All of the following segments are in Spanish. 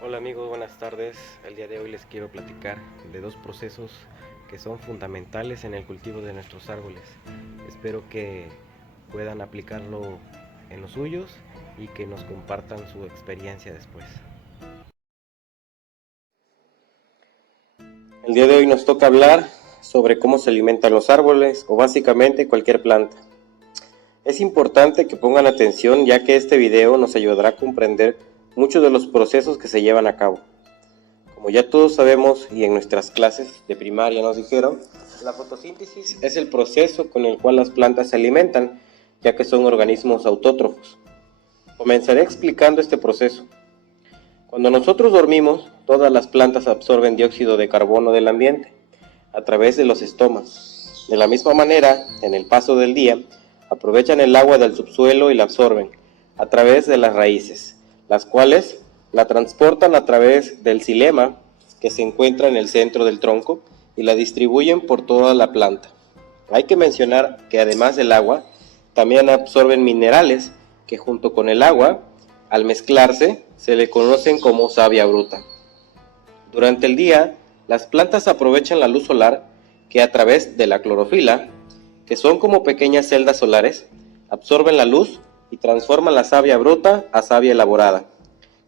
Hola amigos, buenas tardes. El día de hoy les quiero platicar de dos procesos que son fundamentales en el cultivo de nuestros árboles. Espero que puedan aplicarlo en los suyos y que nos compartan su experiencia después. El día de hoy nos toca hablar sobre cómo se alimentan los árboles o básicamente cualquier planta. Es importante que pongan atención ya que este video nos ayudará a comprender muchos de los procesos que se llevan a cabo. Como ya todos sabemos y en nuestras clases de primaria nos dijeron, la fotosíntesis es el proceso con el cual las plantas se alimentan, ya que son organismos autótrofos. Comenzaré explicando este proceso. Cuando nosotros dormimos, todas las plantas absorben dióxido de carbono del ambiente a través de los estomas. De la misma manera, en el paso del día, aprovechan el agua del subsuelo y la absorben a través de las raíces, las cuales la transportan a través del xilema, que se encuentra en el centro del tronco, y la distribuyen por toda la planta. Hay que mencionar que además del agua, también absorben minerales que junto con el agua, al mezclarse, se le conocen como savia bruta. Durante el día, las plantas aprovechan la luz solar que a través de la clorofila, que son como pequeñas celdas solares, absorben la luz y transforman la savia bruta a savia elaborada.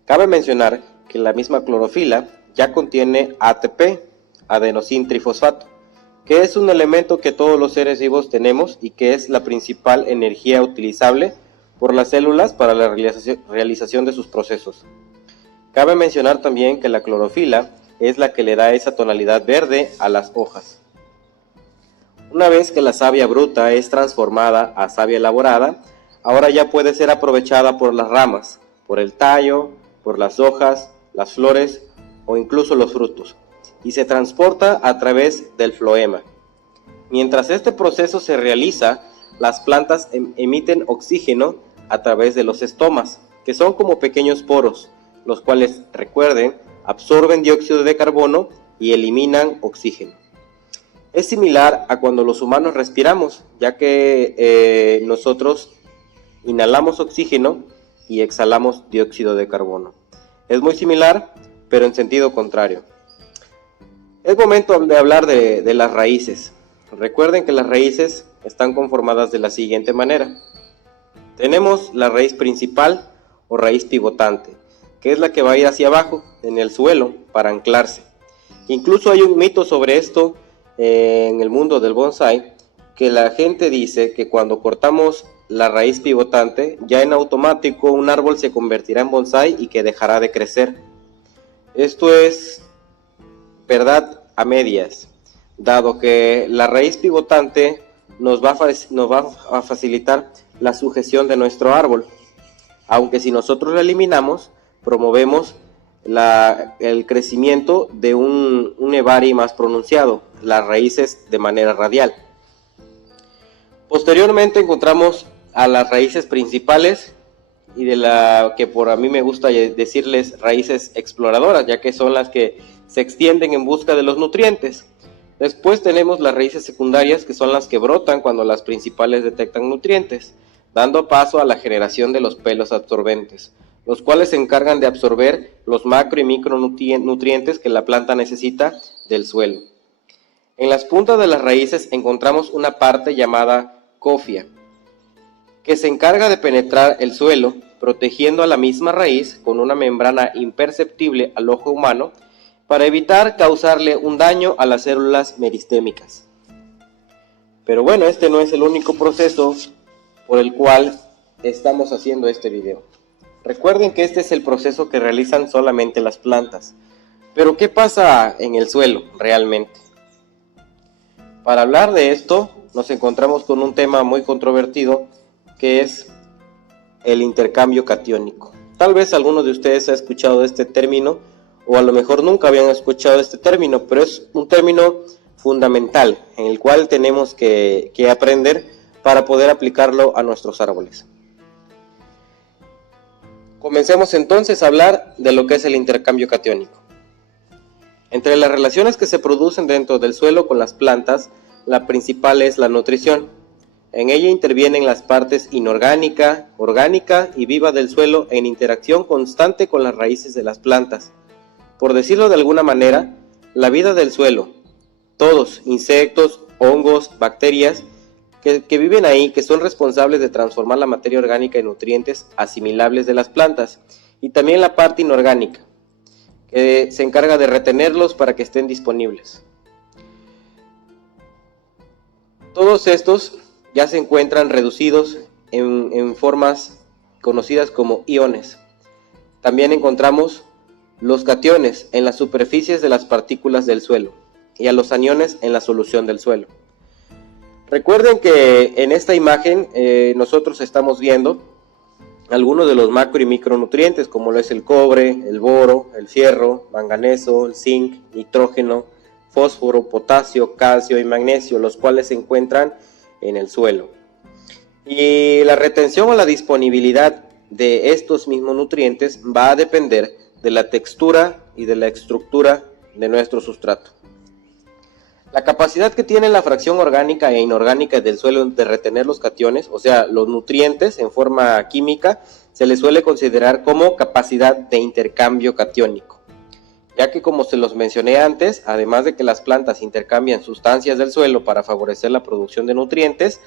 Cabe mencionar que la misma clorofila ya contiene ATP, adenosintrifosfato, que es un elemento que todos los seres vivos tenemos y que es la principal energía utilizable por las células para la realización de sus procesos. Cabe mencionar también que la clorofila es la que le da esa tonalidad verde a las hojas. Una vez que la savia bruta es transformada a savia elaborada, ahora ya puede ser aprovechada por las ramas, por el tallo, por las hojas, las flores o incluso los frutos, y se transporta a través del floema. Mientras este proceso se realiza, las plantas emiten oxígeno a través de los estomas, que son como pequeños poros, los cuales, recuerden, absorben dióxido de carbono y eliminan oxígeno. Es similar a cuando los humanos respiramos, ya que nosotros inhalamos oxígeno y exhalamos dióxido de carbono. Es muy similar, pero en sentido contrario. Es momento de hablar de las raíces. Recuerden que las raíces están conformadas de la siguiente manera. Tenemos la raíz principal o raíz pivotante, que es la que va a ir hacia abajo, en el suelo, para anclarse. Incluso hay un mito sobre esto en el mundo del bonsái, que la gente dice que cuando cortamos la raíz pivotante, ya en automático un árbol se convertirá en bonsái y que dejará de crecer. Esto es verdad a medias, dado que la raíz pivotante nos va a facilitar la sujeción de nuestro árbol, aunque si nosotros la eliminamos, promovemos el crecimiento de un nevari más pronunciado, las raíces de manera radial. Posteriormente encontramos a las raíces principales y de la que por a mí me gusta decirles raíces exploradoras, ya que son las que se extienden en busca de los nutrientes. Después tenemos las raíces secundarias, que son las que brotan cuando las principales detectan nutrientes, dando paso a la generación de los pelos absorbentes, los cuales se encargan de absorber los macro y micronutrientes que la planta necesita del suelo. En las puntas de las raíces encontramos una parte llamada cofia, que se encarga de penetrar el suelo, protegiendo a la misma raíz con una membrana imperceptible al ojo humano para evitar causarle un daño a las células meristémicas. Pero bueno, este no es el único proceso por el cual estamos haciendo este video. Recuerden que este es el proceso que realizan solamente las plantas. Pero ¿qué pasa en el suelo realmente? Para hablar de esto, nos encontramos con un tema muy controvertido, que es el intercambio catiónico. Tal vez alguno de ustedes ha escuchado este término, o a lo mejor nunca habían escuchado este término, pero es un término fundamental, en el cual tenemos que aprender para poder aplicarlo a nuestros árboles. Comencemos entonces a hablar de lo que es el intercambio catiónico. Entre las relaciones que se producen dentro del suelo con las plantas, la principal es la nutrición. En ella intervienen las partes inorgánica, orgánica y viva del suelo en interacción constante con las raíces de las plantas. Por decirlo de alguna manera, la vida del suelo, todos, insectos, hongos, bacterias, que viven ahí, que son responsables de transformar la materia orgánica en nutrientes asimilables de las plantas, y también la parte inorgánica, que se encarga de retenerlos para que estén disponibles. Todos estos ya se encuentran reducidos en formas conocidas como iones. También encontramos los cationes en las superficies de las partículas del suelo y a los aniones en la solución del suelo. Recuerden que en esta imagen nosotros estamos viendo algunos de los macro y micronutrientes, como lo es el cobre, el boro, el fierro, manganeso, el zinc, nitrógeno, fósforo, potasio, calcio y magnesio, los cuales se encuentran en el suelo. Y la retención o la disponibilidad de estos mismos nutrientes va a depender de la textura y de la estructura de nuestro sustrato. La capacidad que tiene la fracción orgánica e inorgánica del suelo de retener los cationes, o sea, los nutrientes en forma química, se les suele considerar como capacidad de intercambio catiónico, ya que, como se los mencioné antes, además de que las plantas intercambian sustancias del suelo para favorecer la producción de nutrientes,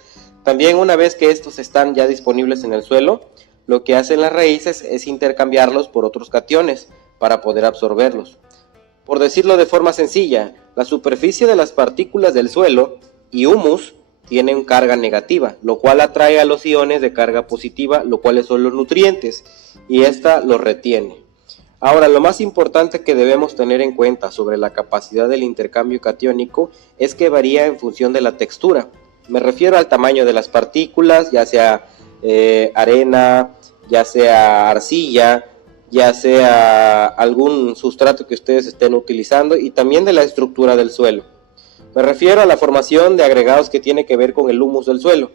también una vez que estos están ya disponibles en el suelo, lo que hacen las raíces es intercambiarlos por otros cationes para poder absorberlos. Por decirlo de forma sencilla, la superficie de las partículas del suelo y humus tienen carga negativa, lo cual atrae a los iones de carga positiva, lo cuales son los nutrientes, y esta los retiene. Ahora, lo más importante que debemos tener en cuenta sobre la capacidad del intercambio catiónico es que varía en función de la textura. Me refiero al tamaño de las partículas, ya sea arena, ya sea arcilla, ya sea algún sustrato que ustedes estén utilizando, y también de la estructura del suelo. Me refiero a la formación de agregados que tiene que ver con el humus del suelo.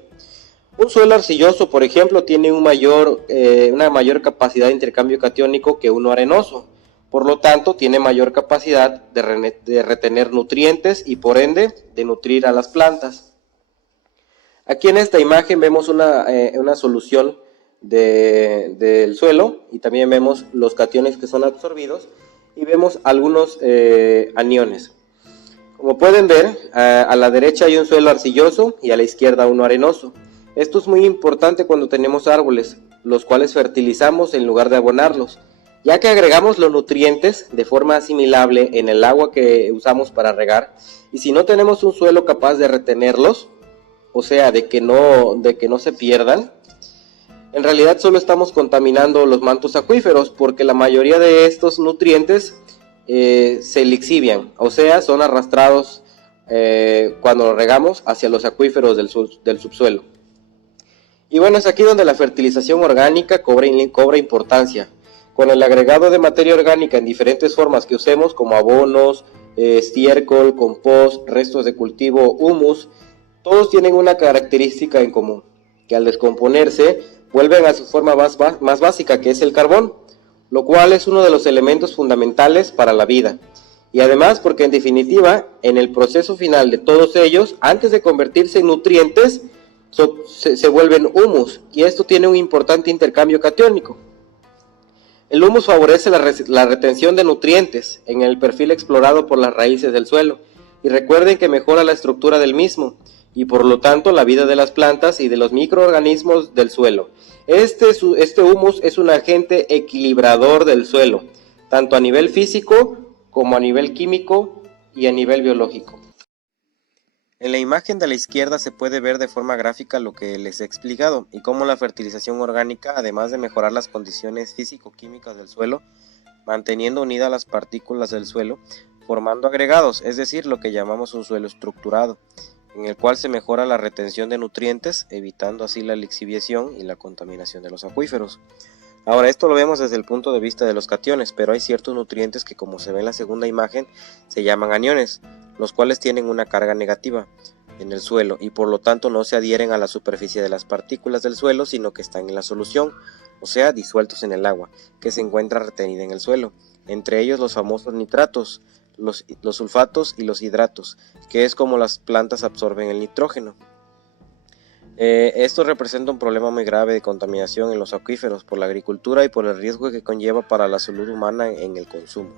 Un suelo arcilloso, por ejemplo, tiene una mayor capacidad de intercambio catiónico que uno arenoso. Por lo tanto, tiene mayor capacidad de retener nutrientes y, por ende, de nutrir a las plantas. Aquí en esta imagen vemos una solución del suelo, y también vemos los cationes que son absorbidos, y vemos algunos aniones. Como pueden ver, a la derecha hay un suelo arcilloso y a la izquierda uno arenoso. Esto es muy importante cuando tenemos árboles, los cuales fertilizamos en lugar de abonarlos, ya que agregamos los nutrientes de forma asimilable en el agua que usamos para regar, y si no tenemos un suelo capaz de retenerlos, o sea, de que no se pierdan, en realidad solo estamos contaminando los mantos acuíferos, porque la mayoría de estos nutrientes se lixivian, o sea, son arrastrados cuando regamos hacia los acuíferos del subsuelo. Y bueno, es aquí donde la fertilización orgánica cobra importancia. Con el agregado de materia orgánica en diferentes formas que usemos, como abonos, estiércol, compost, restos de cultivo, humus, todos tienen una característica en común, que al descomponerse vuelven a su forma más básica, que es el carbón, lo cual es uno de los elementos fundamentales para la vida. Y además porque en definitiva, en el proceso final de todos ellos, antes de convertirse en nutrientes, se vuelven humus, y esto tiene un importante intercambio catiónico. El humus favorece la retención de nutrientes en el perfil explorado por las raíces del suelo, y recuerden que mejora la estructura del mismo, y por lo tanto la vida de las plantas y de los microorganismos del suelo. Este humus es un agente equilibrador del suelo, tanto a nivel físico como a nivel químico y a nivel biológico. En la imagen de la izquierda se puede ver de forma gráfica lo que les he explicado, y cómo la fertilización orgánica, además de mejorar las condiciones físico-químicas del suelo, manteniendo unidas las partículas del suelo, formando agregados, es decir, lo que llamamos un suelo estructurado, en el cual se mejora la retención de nutrientes, evitando así la lixiviación y la contaminación de los acuíferos. Ahora, esto lo vemos desde el punto de vista de los cationes, pero hay ciertos nutrientes que, como se ve en la segunda imagen, se llaman aniones, los cuales tienen una carga negativa en el suelo y por lo tanto no se adhieren a la superficie de las partículas del suelo, sino que están en la solución, o sea, disueltos en el agua, que se encuentra retenida en el suelo, entre ellos los famosos nitratos, los sulfatos y los hidratos, que es como las plantas absorben el nitrógeno. Esto representa un problema muy grave de contaminación en los acuíferos por la agricultura y por el riesgo que conlleva para la salud humana en el consumo.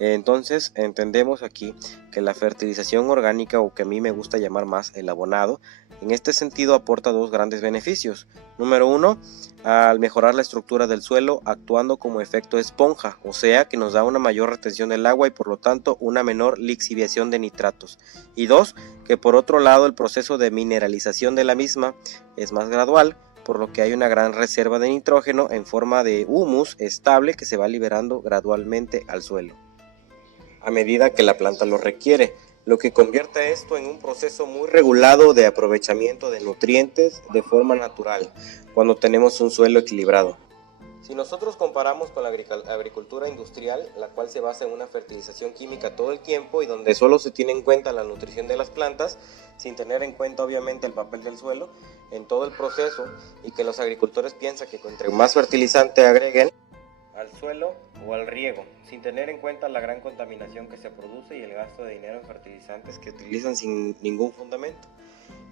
Entonces, entendemos aquí que la fertilización orgánica, o que a mí me gusta llamar más el abonado, en este sentido aporta dos grandes beneficios. Número uno, al mejorar la estructura del suelo actuando como efecto esponja, o sea que nos da una mayor retención del agua y por lo tanto una menor lixiviación de nitratos. Y dos, que por otro lado el proceso de mineralización de la misma es más gradual, por lo que hay una gran reserva de nitrógeno en forma de humus estable que se va liberando gradualmente al suelo a medida que la planta lo requiere, lo que convierte esto en un proceso muy regulado de aprovechamiento de nutrientes de forma natural, cuando tenemos un suelo equilibrado. Si nosotros comparamos con la agricultura industrial, la cual se basa en una fertilización química todo el tiempo y donde solo se tiene en cuenta la nutrición de las plantas, sin tener en cuenta obviamente el papel del suelo en todo el proceso, y que los agricultores piensan que entre más fertilizante agreguen al suelo o al riego, sin tener en cuenta la gran contaminación que se produce y el gasto de dinero en fertilizantes que utilizan sin ningún fundamento.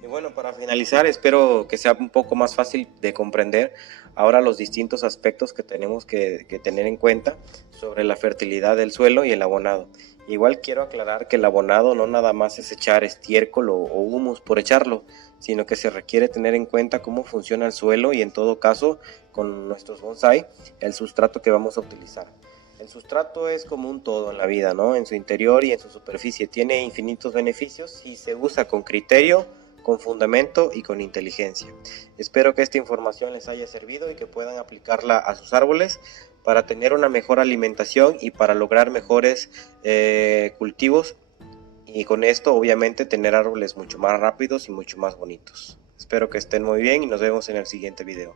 Y bueno, para finalizar, espero que sea un poco más fácil de comprender ahora los distintos aspectos que tenemos que tener en cuenta sobre la fertilidad del suelo y el abonado. Igual quiero aclarar que el abonado no nada más es echar estiércol o humus por echarlo, sino que se requiere tener en cuenta cómo funciona el suelo y en todo caso, con nuestros bonsai, el sustrato que vamos a utilizar. El sustrato es como un todo en la vida, ¿no? En su interior y en su superficie. Tiene infinitos beneficios si se usa con criterio, con fundamento y con inteligencia. Espero que esta información les haya servido y que puedan aplicarla a sus árboles para tener una mejor alimentación y para lograr mejores cultivos, y con esto obviamente tener árboles mucho más rápidos y mucho más bonitos. Espero que estén muy bien y nos vemos en el siguiente video.